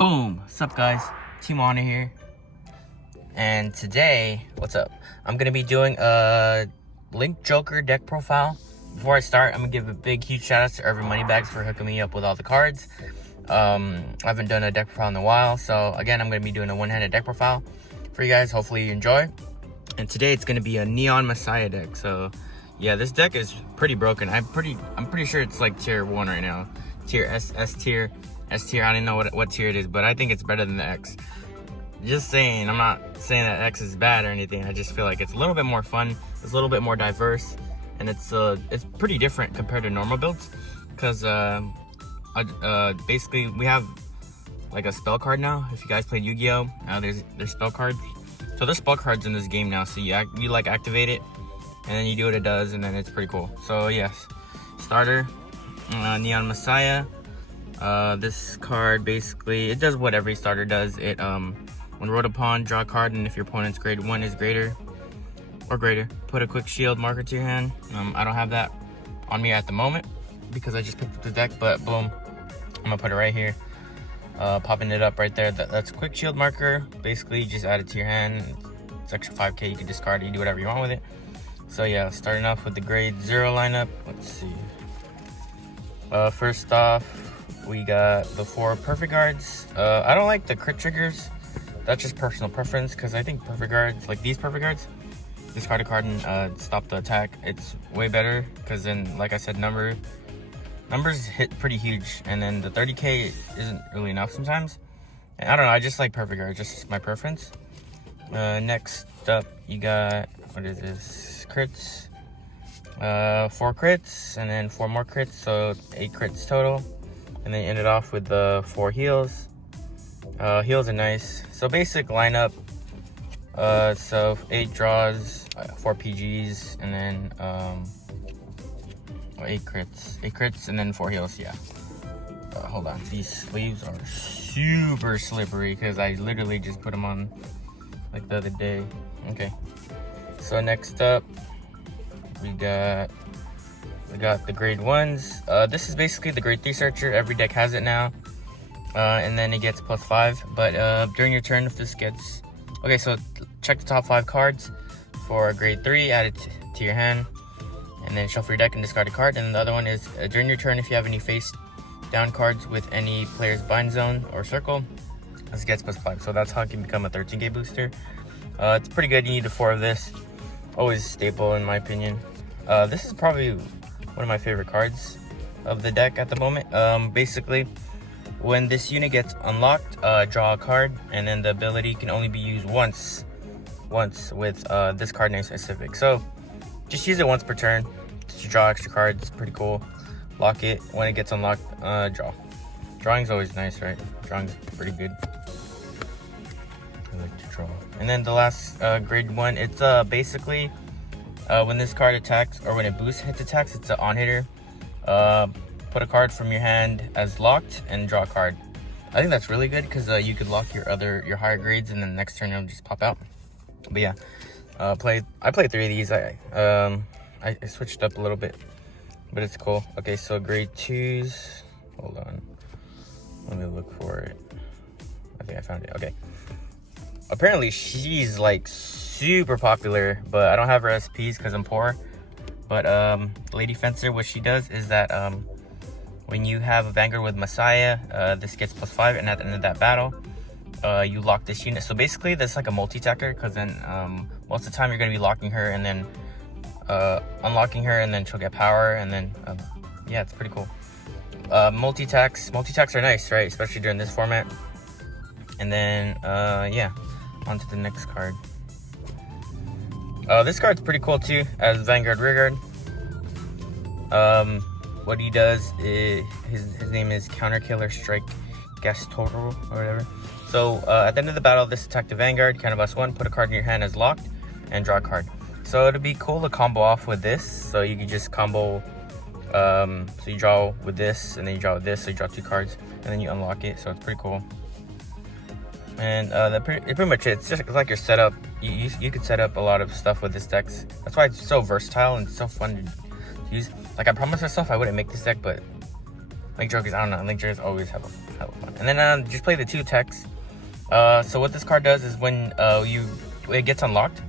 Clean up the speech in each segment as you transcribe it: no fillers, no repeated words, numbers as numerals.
Boom! What's up, guys? TeamOhana here. And today, what's up? I'm gonna be doing a Link Joker deck profile. Before I start, I'm gonna give a big, huge shout out to Urban Moneybags for hooking me up with all the cards. I haven't done a deck profile in a while, so again, I'm gonna be doing a one-handed deck profile for you guys. Hopefully you enjoy. And today it's gonna be a Neon Messiah deck. So yeah, this deck is pretty broken. I'm pretty sure it's like tier 1 right now. Tier S tier. S tier, I don't know what tier it is, but I think it's better than the X. Just saying, I'm not saying that X is bad or anything. I just feel like it's a little bit more fun, it's a little bit more diverse, and it's pretty different compared to normal builds. Because basically we have like a spell card now. If you guys played Yu-Gi-Oh, there's spell cards. So there's spell cards in this game now. So you like activate it, and then you do what it does, and then it's pretty cool. So yes, starter, Neon Messiah. This card basically, it does what every starter does. It when rolled upon, draw a card, and if your opponent's grade 1 is greater or greater, put a quick shield marker to your hand. I don't have that on me at the moment because I just picked up the deck, but boom, I'm gonna put it right here, popping it up right there. That's a quick shield marker. Basically, you just add it to your hand. It's extra 5k. You can discard it. You do whatever you want with it. So yeah, starting off with the grade 0 lineup. Let's see. First off, we got the 4 perfect guards. I don't like the crit triggers. That's just personal preference, because I think perfect guards, like these perfect guards, discard a card and stop the attack. It's way better, because then, like I said, numbers hit pretty huge, and then the 30k isn't really enough sometimes. And I don't know, I just like perfect guards, just my preference. Next up, you got, what is this? Crits. 4 crits, and then 4 more crits, so 8 crits total. And then end it off with the 4 heals. Heals are nice. So basic lineup. So 8 draws, 4 PGs, and then 8 crits. 8 crits and then 4 heals, yeah. Hold on, these sleeves are super slippery because I literally just put them on like the other day. Okay. So next up, we got the grade 1s. This is basically the grade 3 searcher. Every deck has it now. And then it gets +5. But during your turn, if this gets... Okay, so check the top 5 cards for grade 3, add it to your hand, and then shuffle your deck and discard a card. And the other one is during your turn, if you have any face down cards with any player's bind zone or circle, this gets +5. So that's how it can become a 13k booster. It's pretty good. You need a 4 of this. Always staple in my opinion. This is probably one of my favorite cards of the deck at the moment. Basically, when this unit gets unlocked, draw a card, and then the ability can only be used once with this card name specific. So just use it once per turn to draw extra cards. It's pretty cool. Lock it. When it gets unlocked, draw. Drawing's always nice, right? Drawing's pretty good. I like to draw. And then the last grade 1, it's basically when this card attacks, or when it boosts hits attacks, it's an on-hitter. Put a card from your hand as locked and draw a card. I think that's really good because you could lock your higher grades, and then next turn it'll just pop out. But yeah, I played 3 of these. I switched up a little bit, but it's cool. Okay, so grade 2s. Hold on, let me look for it. I think I found it. Okay. Apparently she's like super popular, but I don't have her SPs because I'm poor. But Lady Fencer, what she does is that when you have a Vanguard with Messiah, this gets +5, and at the end of that battle, you lock this unit. So basically, that's like a multi-tacker, because then most of the time you're going to be locking her and then unlocking her, and then she'll get power, and then yeah, it's pretty cool. Multi-tacks are nice, right? Especially during this format. And then yeah, on to the next card. This card's pretty cool too, as Vanguard Rearguard. What he does is, his name is Counter Killer Strike Gastoro or whatever. So at the end of the battle, this attack the Vanguard, count of +1, put a card in your hand as locked, and draw a card. So it'd be cool to combo off with this. So you could just combo, so you draw with this, and then you draw with this, so you draw 2 cards, and then you unlock it. So it's pretty cool. And it's pretty much it. It's just like your setup. You could set up a lot of stuff with this deck. That's why it's so versatile and so fun to use. Like, I promised myself I wouldn't make this deck, but Link Jokers, I don't know. Link Jokers always have fun. And then just play the 2 techs. So what this card does is when it gets unlocked,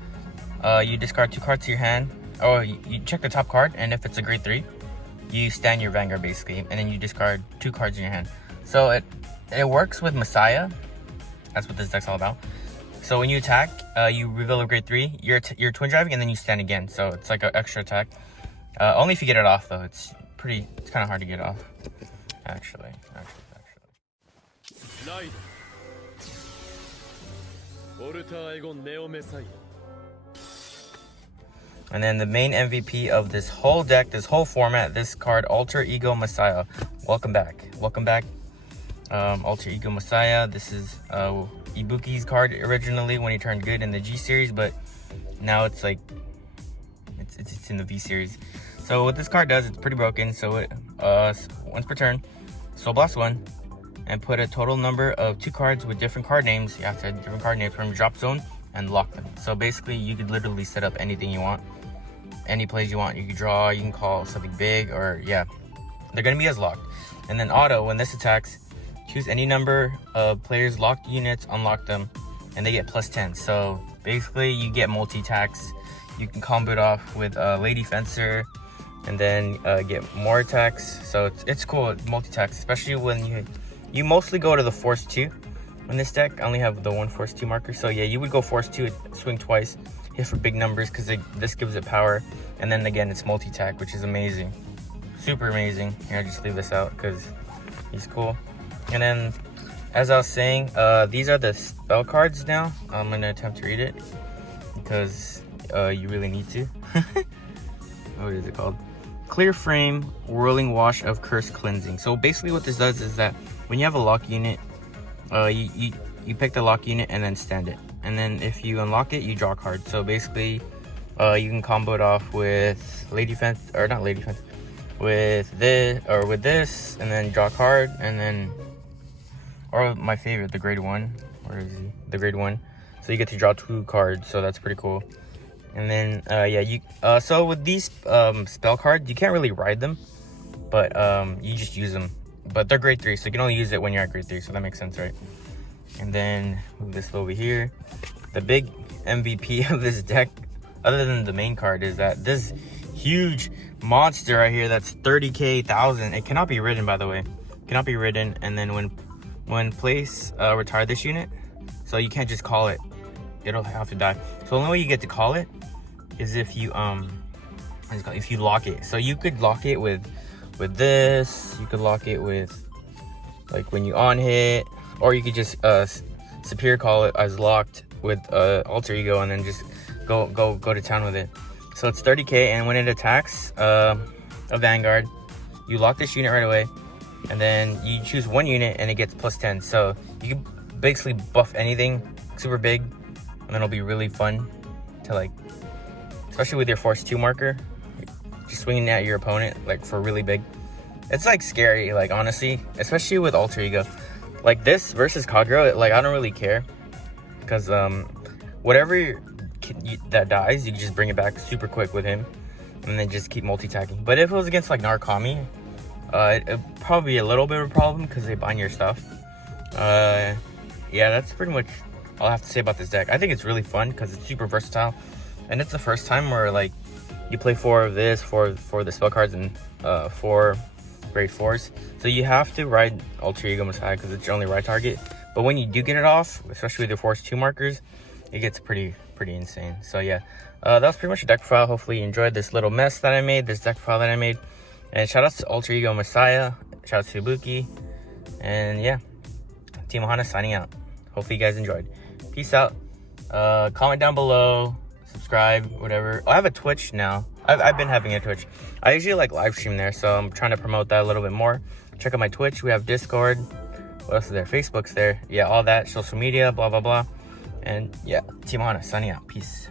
you discard 2 cards to your hand. Or you check the top card, and if it's a grade 3, you stand your Vanguard basically, and then you discard 2 cards in your hand. So it works with Messiah. That's what this deck's all about. So when you attack, you reveal a grade 3. You're twin driving, and then you stand again. So it's like an extra attack. Only if you get it off though. It's kind of hard to get off. Actually. And then the main MVP of this whole deck, this whole format, this card, Alter Ego Messiah. Welcome back. Alter Ego Messiah. This is Ibuki's card originally when he turned good in the G series, but now it's like it's in the V series. So what this card does, it's pretty broken. So it once per turn, Soul Blast 1, and put a total number of 2 cards with different card names. You have to have different card names from your drop zone and lock them. So basically, you could literally set up anything you want, any plays you want. You can draw, you can call something big, or yeah, they're gonna be as locked. And then auto, when this attacks, choose any number of players' locked units, unlock them, and they get +10. So basically, you get multi-attacks. You can combo it off with Lady Fencer, and then get more attacks. So it's cool, multi-attacks, especially when you mostly go to the Force 2 in this deck. I only have the 1 Force 2 marker. So yeah, you would go Force 2, swing twice, hit for big numbers because this gives it power. And then again, it's multi-attack, which is amazing. Super amazing. Here, I'll just leave this out because he's cool. And then, as I was saying, these are the spell cards now. I'm going to attempt to read it because you really need to. What is it called? Clear Frame, Whirling Wash of Curse Cleansing. So basically what this does is that when you have a lock unit, you pick the lock unit and then stand it. And then if you unlock it, you draw a card. So basically, you can combo it off with Lady Fence, or not Lady Fence, with this, and then draw a card, and then, or my favorite, the grade 1. Where is he? The grade 1. So you get to draw 2 cards, so that's pretty cool. And then, yeah, so with these spell cards, you can't really ride them, but you just use them. But they're grade 3, so you can only use it when you're at grade 3, so that makes sense, right? And then move this over here. The big MVP of this deck, other than the main card, is that this huge monster right here that's 30k, 1,000. It cannot be ridden, by the way. It cannot be ridden. And then when place retire this unit, so you can't just call it. It'll have to die. So the only way you get to call it is if you lock it. So you could lock it with this. You could lock it with like when you on hit, or you could just superior call it as locked with Alter Ego, and then just go to town with it. So it's 30k, and when it attacks a Vanguard, you lock this unit right away, and then you choose 1 unit and it gets +10. So you can basically buff anything super big, and then it'll be really fun to, like, especially with your Force 2 marker, just swinging at your opponent like for really big. It's like scary, like, honestly, especially with Alter Ego. Like this versus Kagero, like, I don't really care, because whatever that dies, you can just bring it back super quick with him, and then just keep multi-attacking. But if it was against like Narukami, it'd probably be a little bit of a problem because they bind your stuff. Yeah, that's pretty much all I have to say about this deck. I think it's really fun because it's super versatile, and it's the first time where, like, you play 4 of this, for the spell cards, and 4 grade 4s. So you have to ride Alter Ego Messiah because it's your only ride target. But when you do get it off, especially with your Force 2 markers, it gets pretty insane. So yeah, that was pretty much a deck profile. Hopefully you enjoyed this little mess that I made, this deck profile that I made. And shout out to Alter Ego Messiah, shout out to Ibuki, and yeah, TeamOhana signing out. Hopefully you guys enjoyed. Peace out. Comment down below, subscribe, whatever. I have a Twitch now. I've been having a Twitch. I usually like live stream there, so I'm trying to promote that a little bit more. Check out my Twitch. We have Discord. What else is there? Facebook's there. Yeah, all that, social media, blah blah blah. And yeah, TeamOhana signing out. Peace.